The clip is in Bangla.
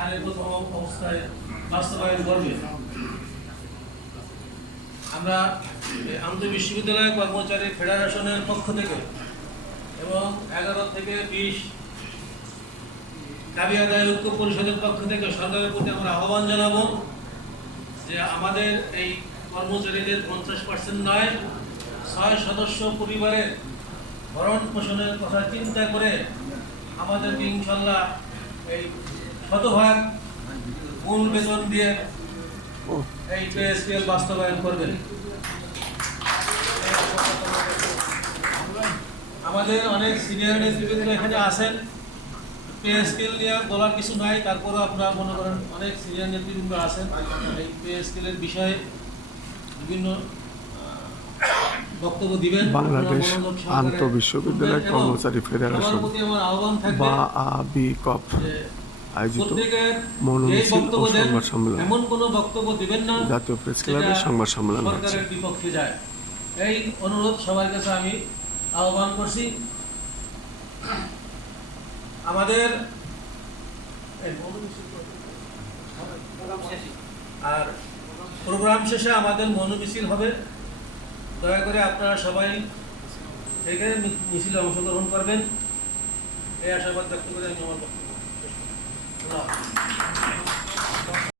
সারের প্রথম অবস্থায় বাস্তবায়ন করবে। আমরা আন্তঃবিশ্ববিদ্যালয় কর্মচারী ফেডারেশনের পক্ষ থেকে এবং 11 থেকে 20 দাবি আদায় ঐক্য পরিষদের পক্ষ থেকে সরকারের প্রতি আমরা আহ্বান জানাবো যে আমাদের এই কর্মচারীদের 50% নয় 6 সদস্য পরিবারের ভরণ পোষণের কথা চিন্তা করে আমাদেরকে ইনশাল্লাহ এই শতভাগ মূল বেতন দিয়ে এই পে স্কেল বাস্তবায়ন করবেন। আমাদের অনেক সিনিয়র নেতৃবৃন্দ এখানে আছেন, পে স্কেল নিয়ে বলার কিছু নাই, তারপরেও আপনারা মনে করেন অনেক সিনিয়র নেতৃবৃন্দ আছেন এই পে স্কেলের বিষয়ে বিভিন্ন বক্তব্য দিবেন। বাংলাদেশ আন্তঃবিশ্ববিদ্যালয় কর্মচারী ফেডারেশন বা আবিকপ আয়োজিত মনোমিছিল ও সংবাদ সম্মেলন এমন কোনো বক্তব্য দিবেন না জাতীয় প্রেস ক্লাবের সংবাদ সম্মেলন হচ্ছে। সরকারের বিপক্ষে যায়, এই অনুরোধ সবার কাছে আমি আহ্বান করছি। আমাদের আর প্রোগ্রাম শেষে আমাদের মনোমিছিল হবে, দয়া করে আপনারা সবাই থেকে মিছিলে অংশগ্রহণ করবেন, এই আশাবাদ ব্যক্ত করে আমি আমার বক্তব্য